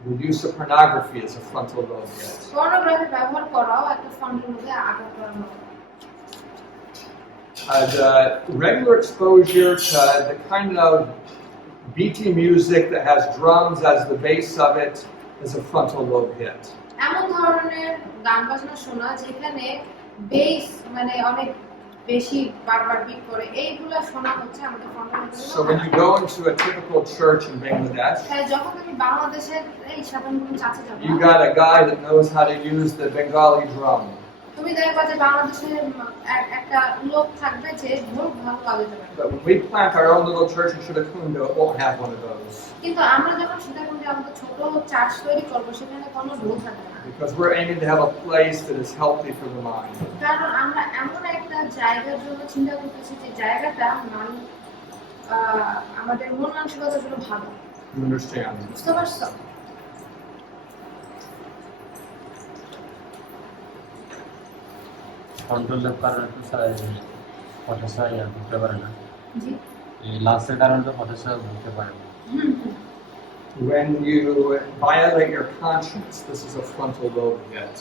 The use of pornography is a frontal lobe hit. Pornography ব্যবহার করাও একটা ফ্রন্টাল লোবে আঘাত করানো। The regular exposure to the kind of beaty music that has drums as the base of it is a frontal lobe hit. এমন ধরনের গান বাজনা শোনা যেখানে বেস মানে অনেক বেশি বারবার বিট করে, এইগুলা শোনা হচ্ছে আমাদের ফ্রন্টাল লোবে। So when you go into a typical church in Bangladesh, যখন তুমি বাংলাদেশের এই সাধারণ কোনো চাচা যাবে, you got a guy that knows how to use the Bengali drum. তুমি দেখবা যে বাংলাদেশের একটা লোক থাকবে যে ঢোল ভালো বাজাতে পারে। But when we plant our own little church in Shidakunda, it won't have one of those. কিন্তু আমরা যখন সীতাকুণ্ডে আমাদের ছোট চার্চ তৈরি করবো, সেখানে কোনো ঢোল থাকবে না, Because we're aiming to have a place that is healthy for the mind. কারণ আমরা এমন একটা জায়গার জন্য চিন্তা করতেছি যে জায়গাটা আমাদের মন মানসিকতার জন্য ভালো। You understand? বুঝতে পারছো? ফ্রন্টাল লোব কারণে তো পটাশিয়াম ঢুকতে পারে না, জি। এই লাসের কারণে তো পটাশিয়াম ঢুকতে পারে না। When you violate your conscience, this is a frontal lobe hit.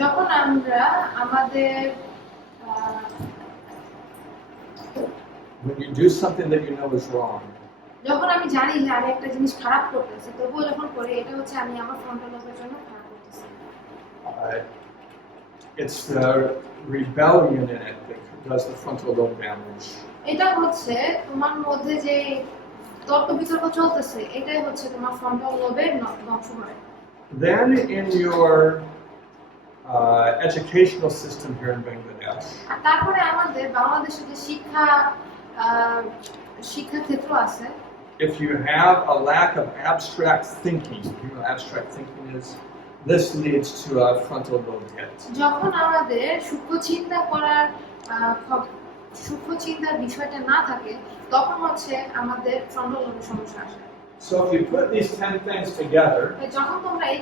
যখন আমরা আমাদের When you do something that you know is wrong, যখন আমি জানি যে আমি একটা জিনিস খারাপ করতেছি, তবুও যখন করি, এটা হচ্ছে আমি আমার ফ্রন্টাল লোবের জন্য খারাপ করতেছি। it's the rebellion in it that does the frontal lobe damage. এটা হচ্ছে তোমার মধ্যে যে তর্ক বিতর্ক চলতেছে, এটাই হচ্ছে তোমার ফ্রন্টাল লোবের ধ্বংস করে। Then in your educational system here in Bangladesh. আর তারপরে আমাদের বাংলাদেশে যে শিক্ষা ক্ষেত্র আছে, If you have a lack of abstract thinking, you know what abstract thinking is? This leads to a frontal lobe hit. যখন আমাদের সূক্ষ্ম চিন্তার বিষয়টা না থাকে, তখন হচ্ছে আমাদের ফ্রন্টাল লোবের সমস্যা আসে। So if you put these 10 things together, যখন তোমরা এই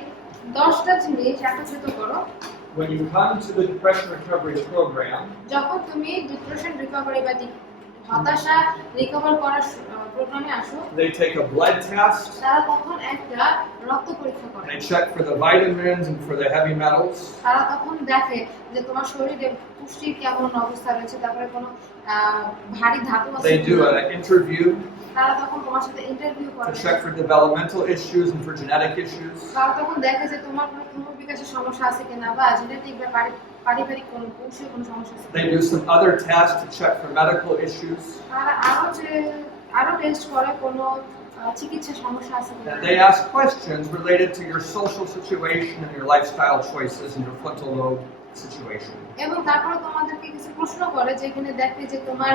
10টা জিনিস একত্রিত করো, when you come to the depression recovery program, যখন তুমি ডিপ্রেশন রিকভারি বা হতাশা রিকভার করার প্রোগ্রামে আসো, they take a blood test, তারা তখন একটা রক্ত পরীক্ষা করে। they check for the vitamins and for the heavy metals. তারা তখন দেখে যে তোমার শরীরে পুষ্টির কেমন অবস্থা রয়েছে, তারপরে কোনো ভারী ধাতু আছে They do কিনা। an interview তারা তখন তোমার সাথে ইন্টারভিউ করে। to check for developmental issues and for genetic issues. তারা তখন দেখে যে তোমার কোনো ক্রমবিকাশের সমস্যা আছে কিনা বা জেনেটিক বা পারিবারিক কোনো বংশীয় কোনো সমস্যা আছে They কিনা। do some other tests to check for medical issues. তারা আরো টেস্ট করে কোনো চিকিৎসা সমস্যা আছে কিনা। And they ask questions related to your social situation and your lifestyle choices and your frontal lobe situation. এবং তারপরে তোমাদেরকে কিছু প্রশ্ন করে, যেখানে দেখে যে তোমার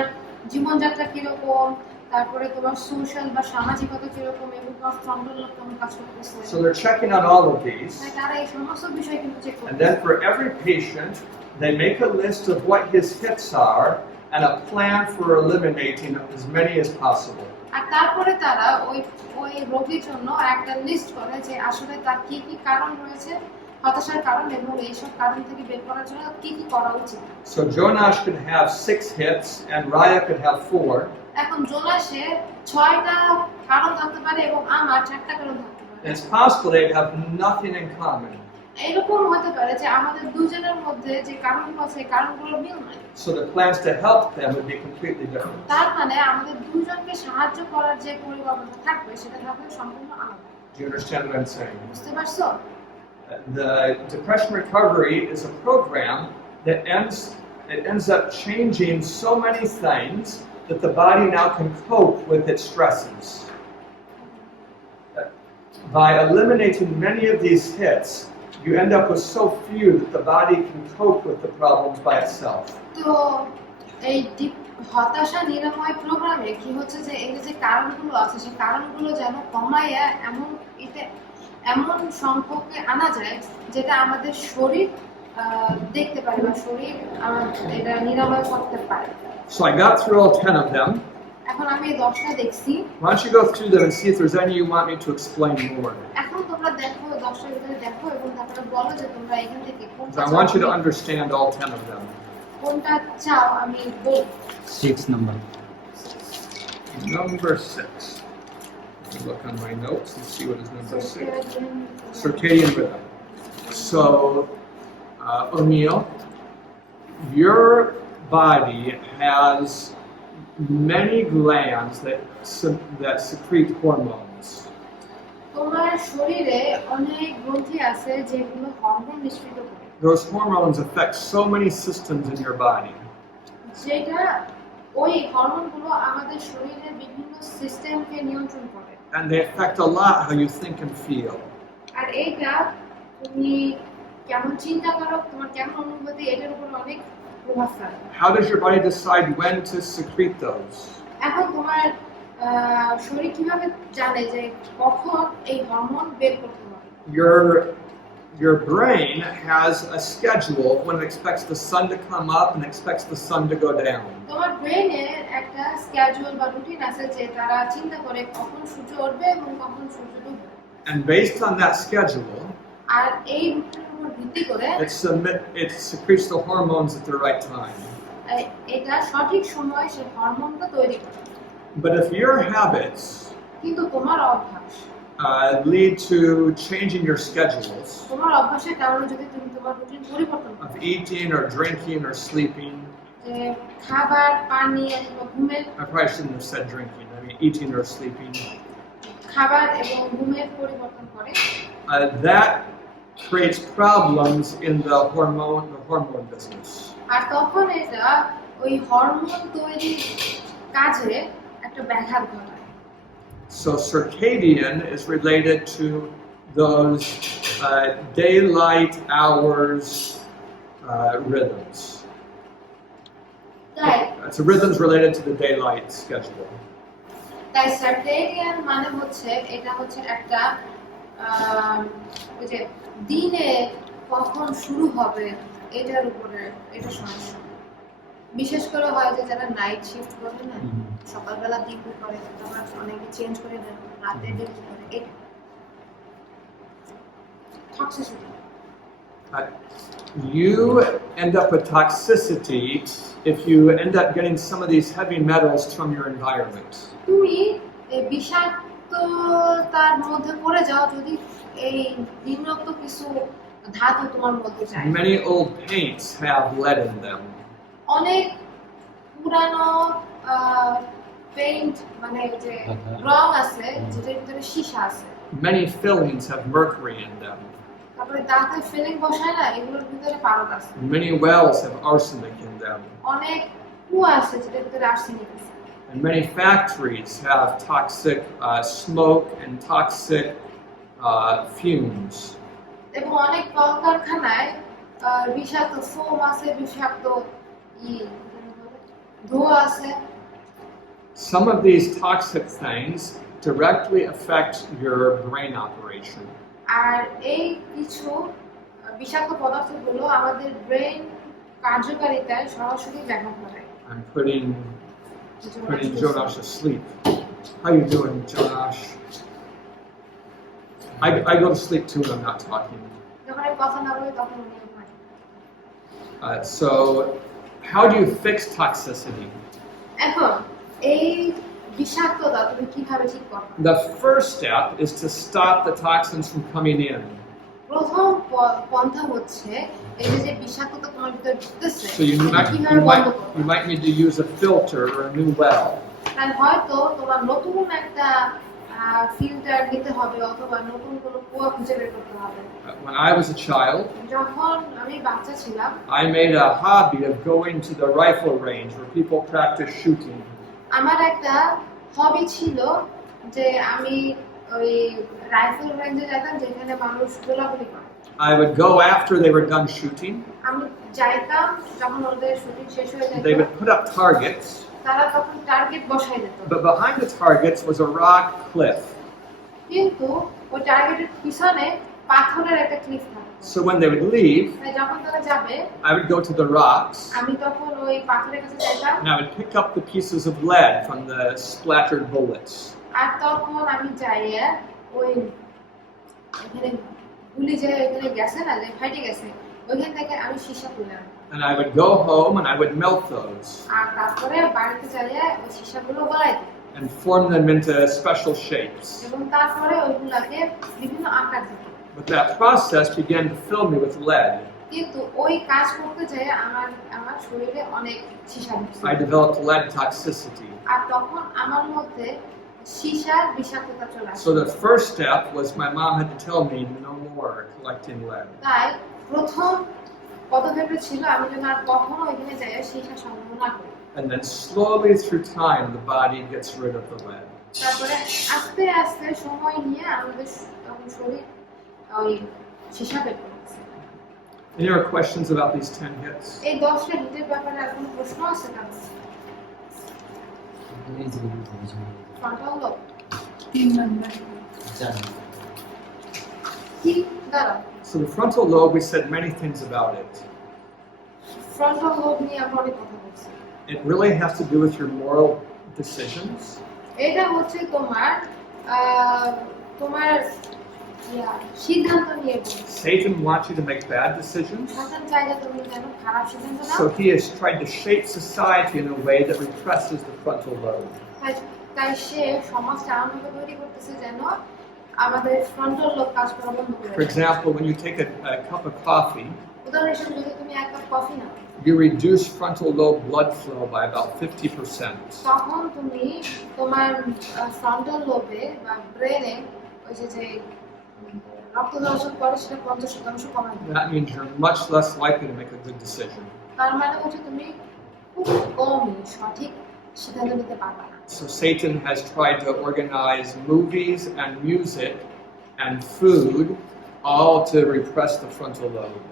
জীবনযাত্রা কিরকম, তারপরে তোমার সোশ্যাল বা সামাজিকতা কিরকম, এবং তোমার ফ্রন্টাল লোব কেমন কাজ করতেছে। So they're checking on all of these. তাই তারা এই সমস্ত বিষয় কিন্তু চেক And করে। then for every patient, they make a list of what his hits are and a plan for eliminating as many as possible. আর তারপরে তারা ওই রোগীর জন্য একটা লিস্ট করে যে আসলে তার কি কি কারণ রয়েছে, হতাশার কারণ, এবং এইসব কারণ থেকে বের করার জন্য কি কি করা উচিত। So Jonash could have 6 hits and Raya could have 4. এখন জোনাসের 6টা কারণ থাকতে পারে এবং আমার 4টা কারণ থাকতে পারে। And it's possible they'd have nothing in common. এরকম হতে পারে যে আমাদের দুজনের মধ্যে যে কারণগুলো আছে, এই কারণগুলো মিল নাই। So the plans to help them would be completely different. তার মানে আমাদের দুজনকে সাহায্য করার যে পরিকল্পনা থাকবে সেটা থাকবে সম্পূর্ণ আলাদা। Do you understand what I'm saying? বুঝতে পারছো? The depression recovery is a program that ends up changing so many things that the body now can cope with its stresses. By eliminating many of these hits, you end up with so few that the body can cope with the problems by itself. তো এই হতাশা নিরাময় প্রোগ্রামে কি হচ্ছে যে এই যে কারণগুলো আছে, সেই কারণগুলো যেন কমাইয়া এমন সংখ্যকে আনা যায় যেটা আমাদের শরীর দেখতে পারে বা শরীর এটা নিরাময় করতে পারে। So I got through all 10 of them. এখন আমি এই 10টা দেখছি। Why don't you go through them and see if there's any you want me to explain more? এখন তোমরা দেখো 10টার ভিতরে দেখো এবং তারপরে বলো যে তোমরা এখান থেকে কোনটা 'Cause I want you to understand all 10 of them. কোনটা চাও আমি বলবো। 6 number. Number 6. Let me look on my notes and see what is number 6. Circadian rhythm. So, O'Neill, your body has many glands that secrete hormones. তোমার শরীরে অনেক গ্রন্থি আছে যেগুলো হরমোন নিঃসৃত করে। Those hormones affect so many systems in your body. যেটা ওই হরমোনগুলো আমাদের শরীরের বিভিন্ন সিস্টেমকে নিয়ন্ত্রণ করে। And they affect a lot how you think and feel. আর এইটা তুমি কেমন চিন্তা করো, তোমার কেমন অনুভূতি, এটার উপর অনেক প্রভাব ফেলে। How does your body decide when to secrete those? এখন তোমার শরীর কিভাবে জানে যে কখন এই হরমোন বের করতে হবে? Your brain has a schedule when it expects the sun to come up and expects the sun to go down. তোমার ব্রেনের একটা স্কেডিউল বা রুটিন আছে যে তারা চিন্তা করে কখন সূর্য উঠবে এবং কখন সূর্য ডুববে। And based on that schedule, আর এই রুটিনের উপর ভিত্তি করে it secretes the hormones at the right time. এটা সঠিক সময় সেই হরমোনটা তৈরি করে। But if your habits কিন্তু তোমার অভ্যাস lead to changing your schedules তোমার অভ্যাসের কারণে যদি তুমি তোমার রুটিন পরিবর্তন করো, of eating or drinking or sleeping, যে খাবার, পানি এবং ঘুমের, I probably shouldn't have said drinking, I mean eating or sleeping, খাবার এবং ঘুমের পরিবর্তন করে, that creates problems in the hormone business. আর তখন এটা ওই হরমোন তৈরির কাজে একটা ব্যাঘাত ঘটায়। So circadian is related to those daylight hours rhythms. তাই It's rhythms related to the daylight schedule. তাই সার্কেডিয়ান মানে হচ্ছে এটা হচ্ছে একটা ওই যে দিনে কখন শুরু হবে এটার উপরে এটা সমস্যা। বিশেষ করে হয় যে যারা নাইট শিফট করে না, সকালবেলা দিন করে, তারপর অনেকে চেঞ্জ করে দেন, রাতে ডিউটি করে। এটা toxicity. You end up with toxicity if you end up getting some of these heavy metals from your environment. তুমি এই বিষাক্ততার মধ্যে পড়ে যাও যদি এই নিম্নোক্ত কিছু ধাতু তোমার মধ্যে যায়। Many old paints have lead in them. অনেক পুরানো পেইন্ট মানে যে রং আছে যেটার ভিতরে সীসা আছে। Many fillings have mercury in them. তারপরে দাঁতে ফিলিং বসায় না, এগুলোর ভিতরে পারদ আছে। Many wells have arsenic in them. অনেক কুয়া আছে যেটার ভিতরে আর্সেনিক আছে। And many factories have toxic smoke and toxic fumes. এবং অনেক কলকারখানায় বিষাক্ত ফোম আছে, বিষাক্ত ধোঁয়া আছে। Some of these toxic things directly affect your brain operation. আর এই কিছু বিষাক্ত পদার্থগুলো আমাদের ব্রেন কার্যকারিতায় সরাসরি ব্যাঘাত ঘটায়। I'm putting Jonash asleep. How you doing, Jonash? I go to sleep too when I'm not talking. যখন আমি কথা না বলি তখন উনি ঘুমায়। So, how do you fix toxicity? এখন এই বিষাক্ততা তুমি কিভাবে ঠিক করবে? The first step is to stop the toxins from coming in. প্রথম পন্থা হচ্ছে এই যে বিষাক্ততা তোমার ভিতরে ঢুকতেছে, So you এটা কিভাবে বন্ধ করবে? might need to use a filter or a new well. তাই হয়তো তোমার নতুন একটা ফিল্টার নিতে হবে অথবা নতুন কোনো কুয়া খুঁজে বের করতে হবে। When I was a child, যখন আমি বাচ্চা ছিলাম I made a hobby of going to the rifle range where people practice shooting. আমার একটা হবি ছিল যে আমি ওই রাইফেল রেঞ্জে যেতাম যেখানে মানুষ গোলাগুলি করে। I would go after they were done shooting. আমি যাইতাম যখন ওদের শুটিং শেষ হয়ে যেত, They would put up targets, তারা তখন টার্গেট বসাই দিত, but behind the targets was a rock cliff. কিন্তু ওই টার্গেটের পিছনে পাথরের একটা ক্লিফ থাকে। So when they would leave, তাই যখন তারা যাবে I would go to the rocks আমি তখন ওই পাথরের কাছে যাইতাম and I would pick up the pieces of lead from the splattered bullets. আর তখন আমি যাইয়া ওই এখানে গুলি যে এখানে গেছে না, যে ফাইটে গেছে, ওইখান থেকে আমি সীসা তুলে আনতাম। And I would go home and I would melt those আর তারপরে বাড়িতে যাইয়া ওই সীসাগুলো গলাই দিই and form them into special shapes. এবং তারপরে ওইগুলাকে বিভিন্ন আকার দিই। But that process began to fill me with lead. কিন্তু ওই কাজ করতে যেয়ে আমার শরীরে অনেক সীসা ঢুকছে। I developed lead toxicity. আর তখন আমার মধ্যে সীসার বিষাক্ততা চলে আসে। So the first step was my mom had to tell me no more collecting lead. তাই প্রথম পদক্ষেপটা ছিল আমি যেন আর কখনো ওইখানে যাইয়া সীসা সংগ্রহ না করি। And then slowly through time, the body gets rid of the lead. তারপরে আস্তে আস্তে সময় নিয়ে আমাদের তখন শরীর ওই সীসা বের করছে। Any other questions about these 10 hits? এই 10টা হিটের ব্যাপারে আর কোনো প্রশ্ন আছে কারণ ফ্রন্টাল লোব 3 নাম্বার কি দাঁড়া So the frontal lobe, we said many things about it. Frontal lobe নিয়ে আমরা অনেক কথা বলছি। It really has to do with your moral decisions. এটা হচ্ছে তোমার সিদ্ধান্ত নিয়ে বলছি। Satan wants you to make bad decisions. শয়তান চায় যে তুমি যেন খারাপ সিদ্ধান্ত নাও। So he has tried to shape society in a way that represses the frontal lobe. তাই সে সমাজটা এমনভাবে তৈরি করতেছে যেন আমাদের ফ্রন্টাল লোব কাজ করা বন্ধ করে For দেয়। example, when you take a cup of coffee, উদাহরণ হিসেবে যদি তুমি এক cup coffee now, you reduce frontal lobe blood flow by about 50%. তখন তুমি তোমার ফ্রন্টাল লোবে বা ব্রেনে ওই যে রক্ত দর্শন করে সেটা 50% কমায় দেবে। That means you're much less likely to make a good decision. তার মানে হচ্ছে তুমি খুব কমই সঠিক সিদ্ধান্ত নিতে পারবে না। So Satan has tried to organize movies and music and food all to repress the frontal lobe.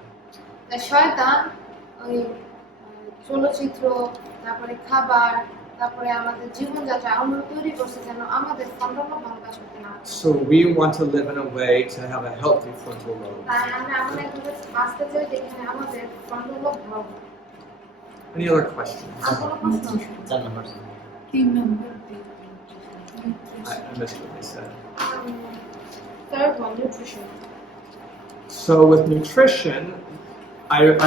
তাই শয়তান ওই চলচ্চিত্র, তারপরে খাবার, তারপরে আমাদের জীবনযাত্রা আমরা তৈরি করছে যেন আমাদের ফ্রন্টাল লোব ভালো কাজ করতে না পারে। So we want to live in a way to have a healthy frontal lobe. তাই আমরা এমন একভাবে বাঁচতে চাই যেখানে আমাদের ফ্রন্টাল লোব ভালো থাকে। Any other questions? আর কোনো প্রশ্ন? 4 নম্বর। 3 number. I missed what they said. Third one, nutrition. So with nutrition,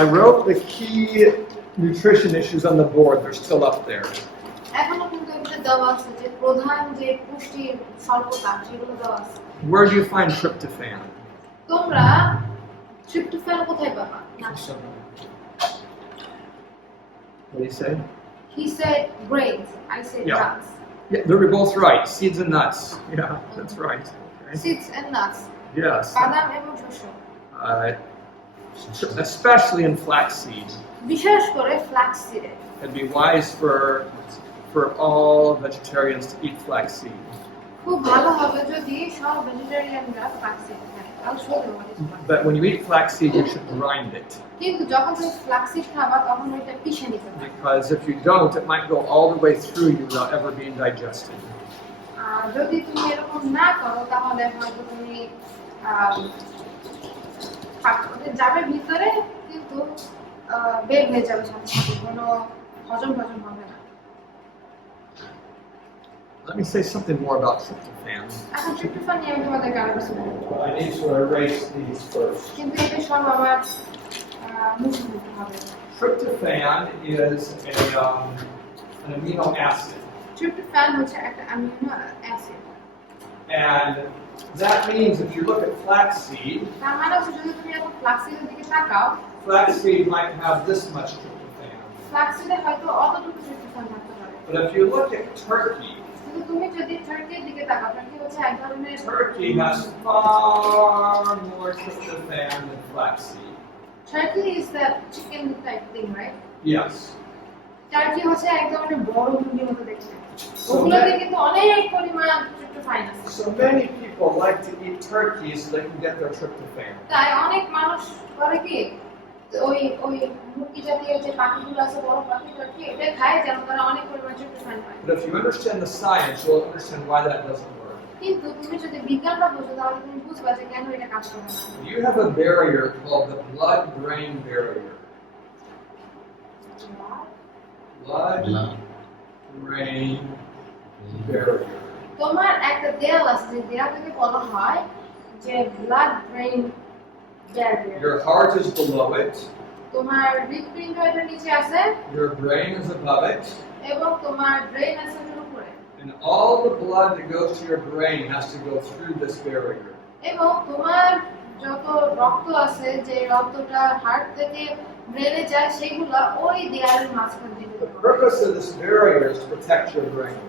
I wrote the key nutrition issues on the board. They're still up there. এখনো কিন্তু এখানে দেওয়া আছে যে প্রধান যে পুষ্টির স্বল্পতা সেগুলো দেওয়া আছে। Where do you find tryptophan? তোমরা ট্রিপ্টোফ্যান কোথায় পাবা? না। What do you say? He said grains, I said Yeah. nuts. Yeah, they're both right. Seeds and nuts. Yeah, that's right. Okay. Seeds and nuts. Yes. বাদাম এবং শস্য। Especially in flaxseed. বিশেষ করে ফ্লাক্স সিডে। It'd be wise for all vegetarians to eat flaxseed. খুব ভালো হবে যদি সব ভেজিটেরিয়ানরা ফ্লাক্স সিড খায়। তাহলে শরীরে অনেক ভালো। But when you eat flaxseed, you should grind it. কিন্তু যখন তুমি ফ্লাক্স সিড খাবা তখন ওইটা পিষে নিতে হবে। Because if you don't, it might go all the way through you without ever being digested. আর যদি তুমি এরকম না করো তাহলে হয়তো তুমি ওদের যাবে ভিতরে কিন্তু বের হয়ে যাবে সাথে সাথে কোনো হজম হবে না। Let me say something more about tryptophan. এখন ট্রিপ্টোফ্যান নিয়ে আমি তোমাদেরকে আরো কিছু বলবো। I need to erase these first. কিন্তু এটা সব আমার মুছে দিতে হবে। Tryptophan is an amino acid. Tryptophan হচ্ছে একটা amino acid. And that means if you look at flaxseed, তার মানে হচ্ছে যদি তুমি এখন ফ্লাক্সিডের দিকে তাকাও, flaxseed might have this much tryptophan. ফ্লাক্সিডে হয়তো অতটুকু ট্রিপ্টোফ্যান থাকতে পারে। But if you look at turkey, কিন্তু তুমি যদি টার্কির দিকে তাকাও, টার্কি হচ্ছে এক ধরনের turkey has far more tryptophan than flaxseed. Turkey is the chicken type thing, right? Yes. Turkey হচ্ছে এক ধরনের বড় মুরগির মতো দেখতে। So ওগুলোতে many, কিন্তু অনেক পরিমাণ ট্রিপ্টোফ্যান আছে। so many people like to eat turkey so they can get their tryptophan. তাই অনেক মানুষ করে কি ওই ওই মুরগি জাতীয় যে পাখিগুলো আছে বড় পাখি টার্কি এটা খায় যেন তারা অনেক পরিমাণ ট্রিপ্টোফ্যান পায়। But if you understand the science, you'll understand why that doesn't work. কিন্তু তুমি যদি বিজ্ঞানটা বুঝো তাহলে তুমি বুঝবা যে কেন এটা কাজ করে না। You have a barrier called the blood-brain barrier. Blood-brain barrier. তোমার একটা দেয়াল আছে যে দেয়ালটাকে বলা হয় যে blood brain barrier. Your heart is below it. তোমার হৃৎপিণ্ড এর নিচে আছে Your brain is above it. এবং তোমার ব্রেইন আছে এর উপরে। And all the blood that goes to your brain has to go through this barrier. এবং তোমার যত রক্ত আছে যে রক্তটা হার্ট থেকে ব্রেনে যায় সেগুলো ওই দেয়ালের মাঝখান দিয়ে The purpose of this barrier is to protect your brain.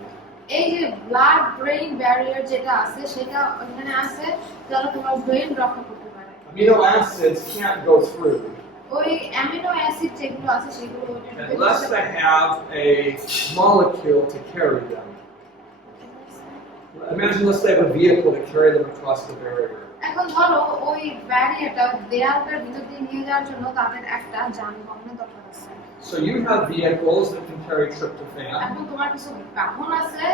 এই যে ব্লাড ব্রেইন ব্যারিয়ার যেটা আছে সেটা ওখানে আছে যেন তোমার ব্রেইন রক্ষা করতে পারে। Amino acids can't go through ওই অ্যামিনো অ্যাসিড যেগুলো আছে সেগুলো ওইটার ভিতরে unless they have a molecule to carry them. Imagine let's say have a vehicle to carry them across the barrier. এখন ধরো ওই ব্যারিয়ারটা দেয়ালটার ভিতর দিয়ে নিয়ে যাওয়ার জন্য তাদের একটা যানবাহনের দরকার আছে। So you have vehicles that can carry tryptophan, এখন তোমার কিছু বাহন আছে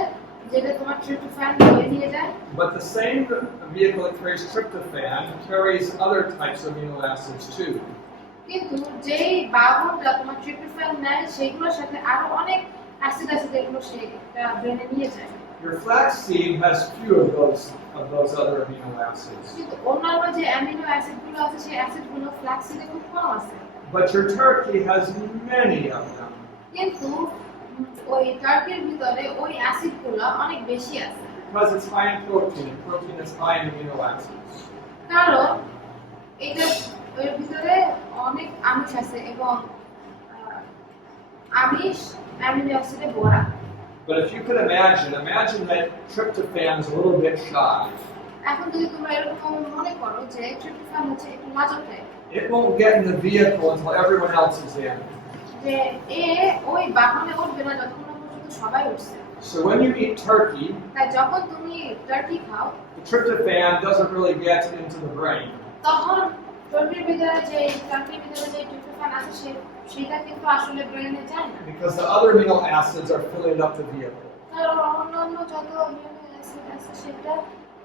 যেটা তোমার ট্রিপ্টোফ্যান নিয়ে যায়। but the same vehicle that carries tryptophan carries other types of amino acids too. কিন্তু যেই বাহনটা তোমার ট্রিপ্টোফ্যান নেয় সেগুলোর সাথে আরো অনেক অ্যাসিড আছে যেগুলো সেটা ব্রেনে নিয়ে যায়। Your flaxseed has few of those other amino acids, কিন্তু অন্যান্য যে অ্যামিনো অ্যাসিডগুলো আছে সেই অ্যাসিডগুলো ফ্ল্যাক্সিডে খুব কম আছে। but your turkey has many of them. কিন্তু ওই টার্কির ভিতরে ওই অ্যাসিডগুলো অনেক বেশি আছে। Because it's high in protein, and protein is high in amino acids. কারণ এটা এর ভিতরে অনেক আমিষ আছে এবং আমিষ অ্যামিনো অ্যাসিডে ভরা। But if you could imagine that tryptophan is a little bit shy. এখন যদি তোমরা এরকম মনে করো যে ট্রিপ্টোফ্যান হচ্ছে একটু লাজুক type, It won't get in the vehicle until everyone else is in. যে এ ওই বাহনে উঠবে না যতক্ষণ না পর্যন্ত সবাই উঠছে। So when you eat turkey, তাই যখন তুমি টার্কি খাও the tryptophan doesn't really get into the brain. তখন চর্বির ভিতরে যে টার্কির ভিতরে যে ট্রিপ্টোফ্যান আছে সে সেটা কিন্তু আসলে ব্রেনে যায় না। because the other amino acids are filling up the vehicle. কারণ অন্যান্য যত অ্যামিনো অ্যাসিড আছে সেটা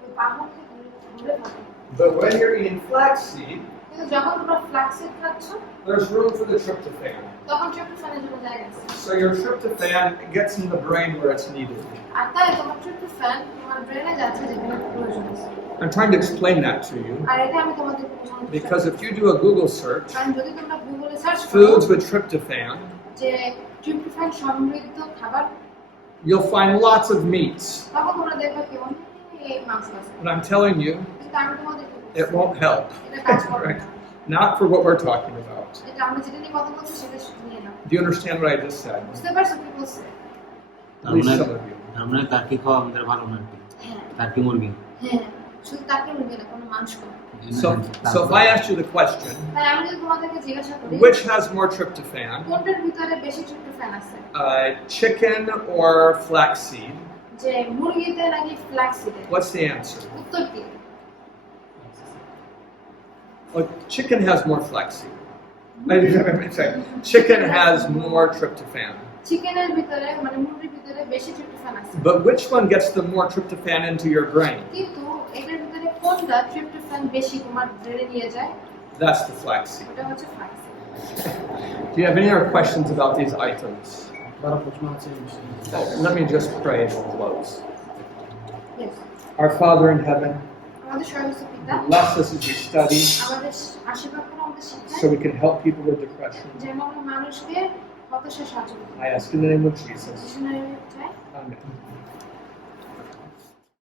ওই বাহনকে ধরে থাকে। But when you're eating flaxseed, কিন্তু যখন তোমরা ফ্ল্যাক্সিড খাচ্ছ there's room for the tryptophan. তখন ট্রিপ্টোফ্যানের জন্য জায়গা আছে। So your tryptophan gets in the brain where it's needed. আর তাই তোমার ট্রিপ্টোফ্যান তোমার ব্রেনে যাচ্ছে যেখানে প্রয়োজন আছে। I'm trying to explain that to you আর এটা আমি তোমাদের বোঝানোর চেষ্টা because করছি। if you do a Google search, কারণ যদি তোমরা গুগলে সার্চ করো foods with tryptophan, যে ট্রিপ্টোফ্যান সমৃদ্ধ খাবার, you'll find lots of meats. তখন তোমরা দেখবে কি অনেক মাংস আছে। And I'm telling you, কিন্তু আমি তোমাদেরকে বলছি, it won't help. এটা কাজ করবে Right? না। Not for what we're talking about. এটা আমরা যেটা নিয়ে কথা বলছি সেটা নিয়ে না। Do you understand what I just said? বুঝতে পারছো কি বলছে? At least some of you. তার মানে টার্কি খাওয়া আমাদের ভালো না আর কি। হ্যাঁ টার্কি মুরগি। হ্যাঁ, শুধু তাকে মুরগি না, কোনো মাংস না। So if I asked you the question, তাই আমি যদি তোমাদেরকে জিজ্ঞাসা করি which has more tryptophan, কোনটার ভিতরে বেশি ট্রিপ্টোফ্যান আছে, chicken or flaxseed? যে মুরগিতে নাকি ফ্ল্যাক্সিডে? What's the answer? উত্তর কি? Well, chicken has more flaxseed. Sorry, chicken has more tryptophan. চিকেনের ভিতরে মানে মুরগির ভিতরে বেশি ট্রিপ্টোফ্যান আছে, But which one gets the more tryptophan into your brain? কিন্তু এটার ভিতরে কোনটা ট্রিপ্টোফ্যান বেশি তোমার ব্রেনে নিয়ে যায়? That's the flaxseed. ওটা হচ্ছে flaxseed. Do you have any other questions about these items? বড় প্রশ্ন আছে এই বিষয়ে। Let me just pray and we'll close. Yes. Our Father in heaven, আমাদের সর্বোচ্চ পিতা bless us as we study আমাদের আশীর্বাদ করো আমাদের শিক্ষায়, so we can help people with depression. যেন আমরা মানুষকে হতাশা সাহায্য করতে I ask in the name of Jesus. পারি। Amen.